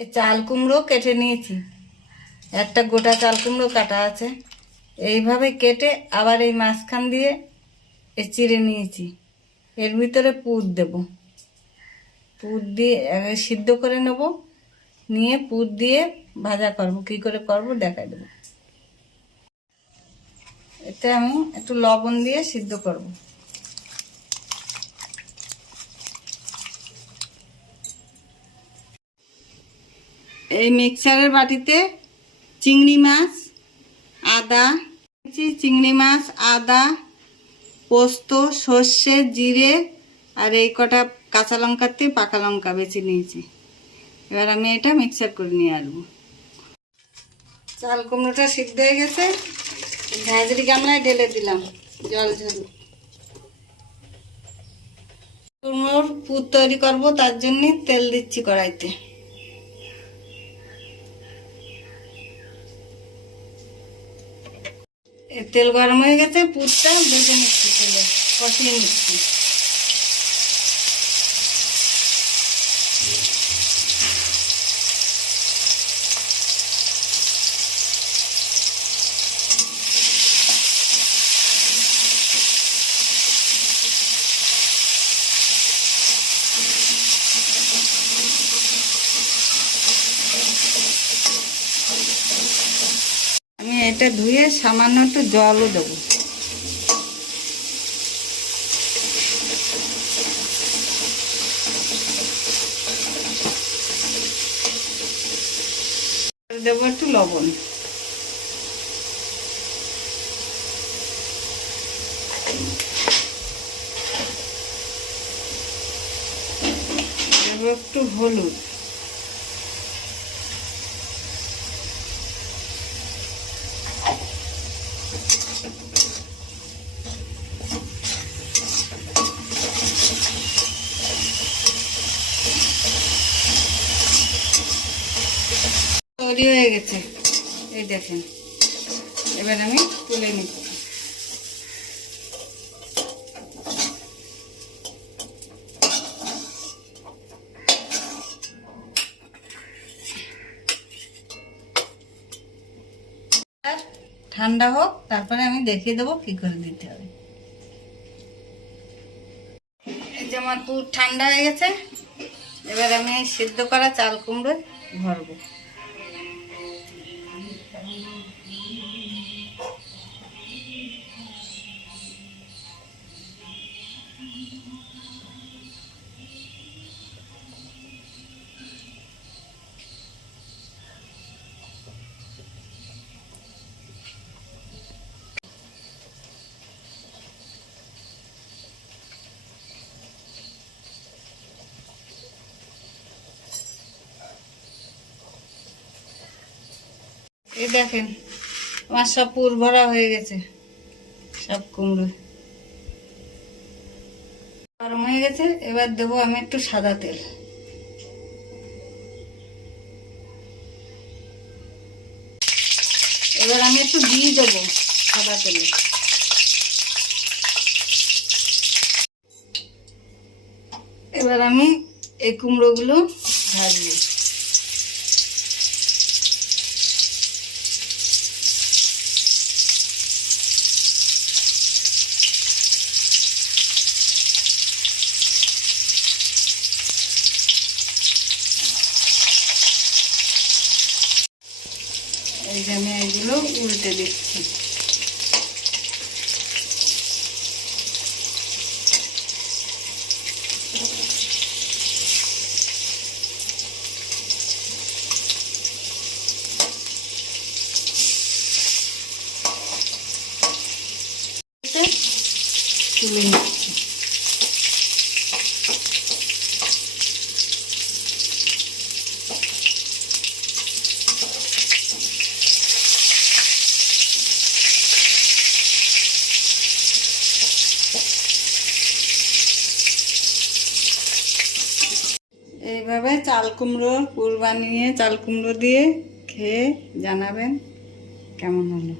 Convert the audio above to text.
এই চাল কুমড়ো কেটে নিয়েছি, একটা গোটা চাল কুমড়ো কাটা আছে। এইভাবে কেটে আবার এই মাঝখান দিয়ে চিড়ে নিয়েছি। এর ভিতরে পুর দেব, পুর দিয়ে সিদ্ধ করে নেব, নিয়ে পুর দিয়ে ভাজা করব। কী করে করব দেখাই দেবো। এতে আমি একটু লবণ দিয়ে সিদ্ধ করব। এই মিক্সারের বাটিতে চিংড়ি মাছ, আদা, চিংড়ি মাছ, আদা, পোস্ত, সর্ষে, জিরে আর এই কটা কাঁচা লঙ্কার থেকে পাকা লঙ্কা বেছে নিয়েছি। এবার আমি এটা মিক্সার করে নিয়ে আসবো। চাল কুমড়োটা সিদ্ধ হয়ে গেছে, ঝাঁঝরি গামলায় ঢেলে দিলাম জল ঝরু। কুমড়োর পুর তৈরি করব, তার জন্য তেল দিচ্ছি কড়াইতে। তেল গরম হয়ে গেছে, পুরটা ভেজে নিচ্ছি, তেলে কষিয়ে নিচ্ছি। আমি এটা ধুয়ে সামান্য একটু জলও দেবো। দেবো একটু লবণ। দেবো একটু হলুদ। তৈরি হয়ে গেছে, এই দেখেন। এবার আমি তুলে নিচ্ছি। আর ঠান্ডা হোক, তারপরে আমি দেখিয়ে দেবো কি করে দিতে হবে। এই যে আমার পুর ঠান্ডা হয়ে গেছে, এবার আমি সিদ্ধ করা চাল কুমড়ো ভরবো। এই দেখেন আমার সব পুর ভরা হয়ে গেছে, সব কুমড়ো গরম হয়ে গেছে। এবার দেবো আমি একটু সাদা তেল। এবার আমি একটু ঘি দেবো সাদা তেলে। এবার আমি এই কুমড়োগুলো ভাজবো। এই যে আমি এগুলো উল্টে দিচ্ছি। তুলে নিচ্ছি। এইভাবে চাল কুমড়োর পুর বানিয়ে চাল কুমড়ো দিয়ে খেয়ে জানাবেন কেমন হলো।